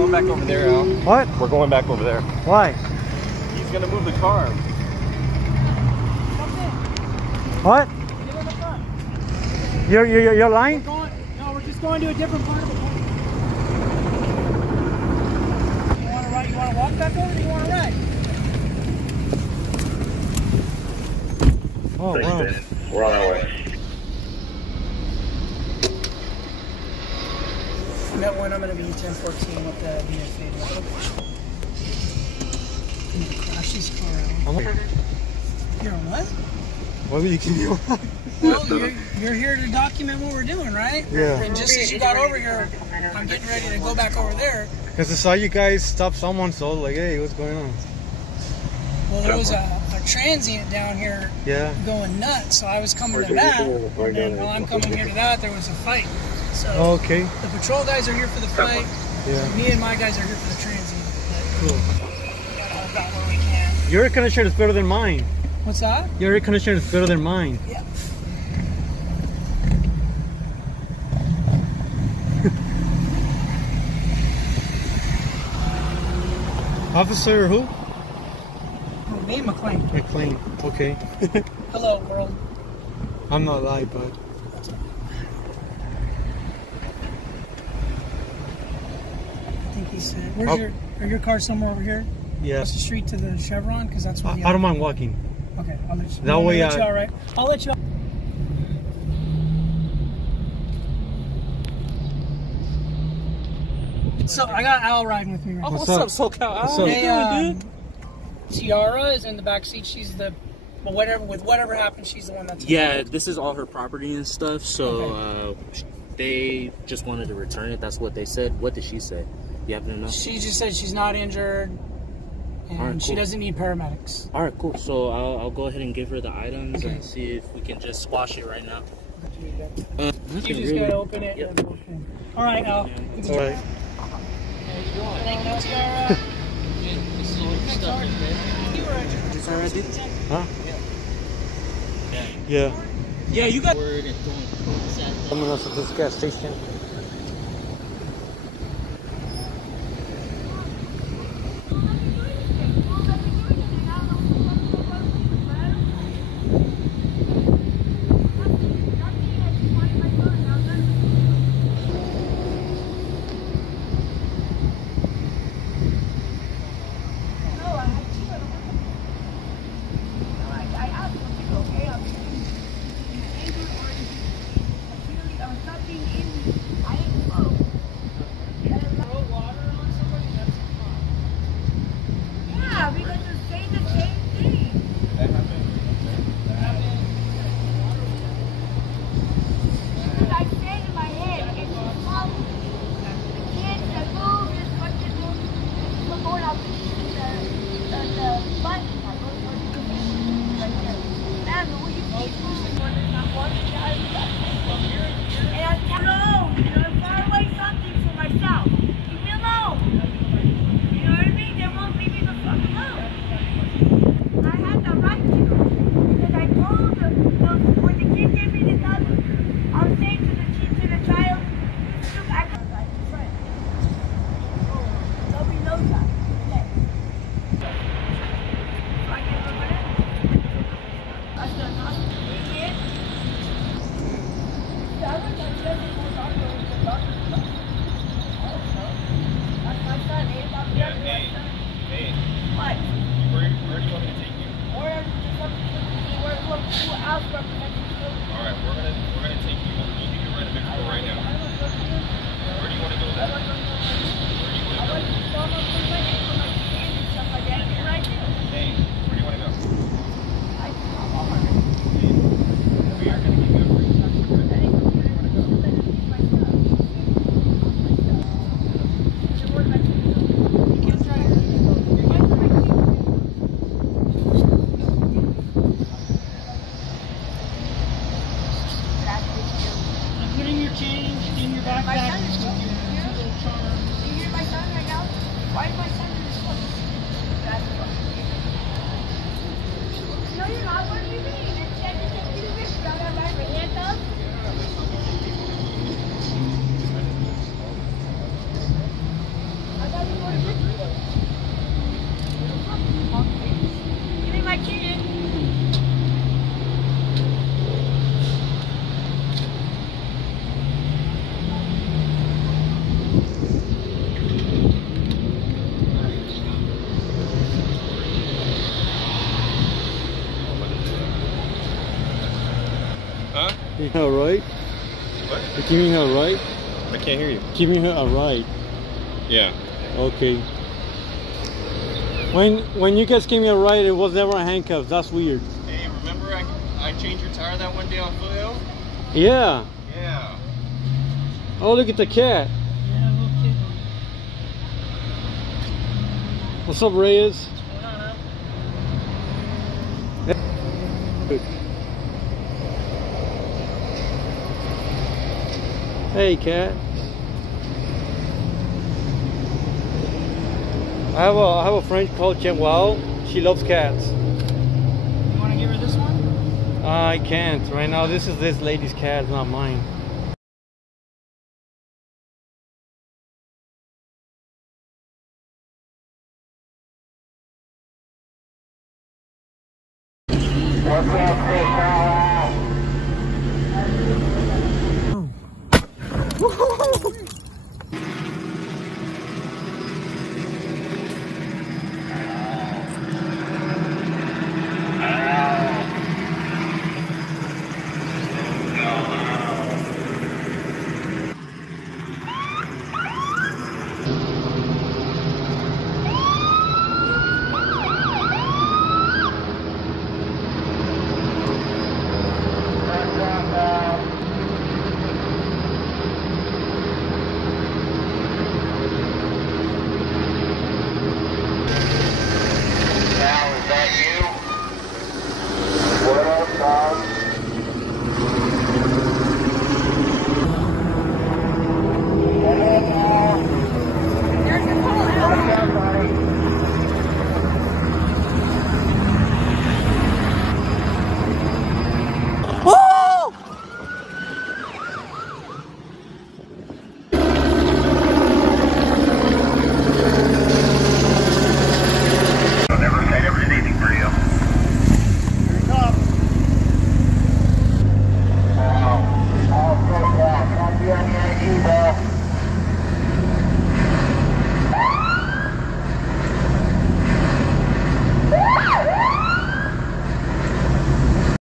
going back over there, Al. What? We're going back over there. Why? He's gonna move the car. What? You're lying? No, we're just going to a different part of the park. You want to ride? You want to walk back over, or do you want to ride? Oh wow. We're on our way. From that one, I'm going to be in 1014 with the BFA. I'm going to crash this car out. You're on what? Why would you give me a ride? Well, you're here to document what we're doing, right? Yeah. And just as you got over here, I'm getting ready to go back over there. Because I saw you guys stop someone, so like, hey, what's going on? Well, there was a transient down here going nuts, so I was coming to that. And then while I'm coming here to that, there was a fight. So okay. The patrol guys are here for the fight. Yeah. Me and my guys are here for the transient. Cool. We gotta hold back where we can. Your air conditioner is better than mine. What's that? Your air conditioner is better than mine. Yeah. Officer who? Me, McLean. McLean. Okay. Hello, world. I'm not live, but. I think he said. Where's your car somewhere over here? Yeah. Across the street to the Chevron, because that's where the I don't mind walking. Okay, I'll let you. That way, I'll let you all right. I'll let you. So I got Al riding with me right now. What's up, SoCal Al? What's up? Hey, Tiara is in the back seat. She's the, but whatever happens, she's the one that's. Yeah, this is all her property and stuff. So they just wanted to return it. That's what they said. What did she say? You happen to know? She just said she's not injured, and she doesn't need paramedics. All right, cool. So I'll go ahead and give her the items and see if we can just squash it right now. You just gotta open it. Yep. And all right, Al. All right. Thank you, Tiara. Huh? Yeah. Yeah, you got. Coming us at this gas station. giving her a ride? What? You're giving her a ride? I can't hear you. Giving her a ride. Yeah. Okay. When you guys gave me a ride, it was never a handcuff. That's weird. Hey, remember I changed your tire that one day on Foothill? Yeah. Yeah. Oh, look at the cat. Yeah, little kid. What's up, Reyes? Hey, cat. I have a friend called Wow. She loves cats. You want to give her this one? I can't right now. This is this lady's cat, not mine. What's up,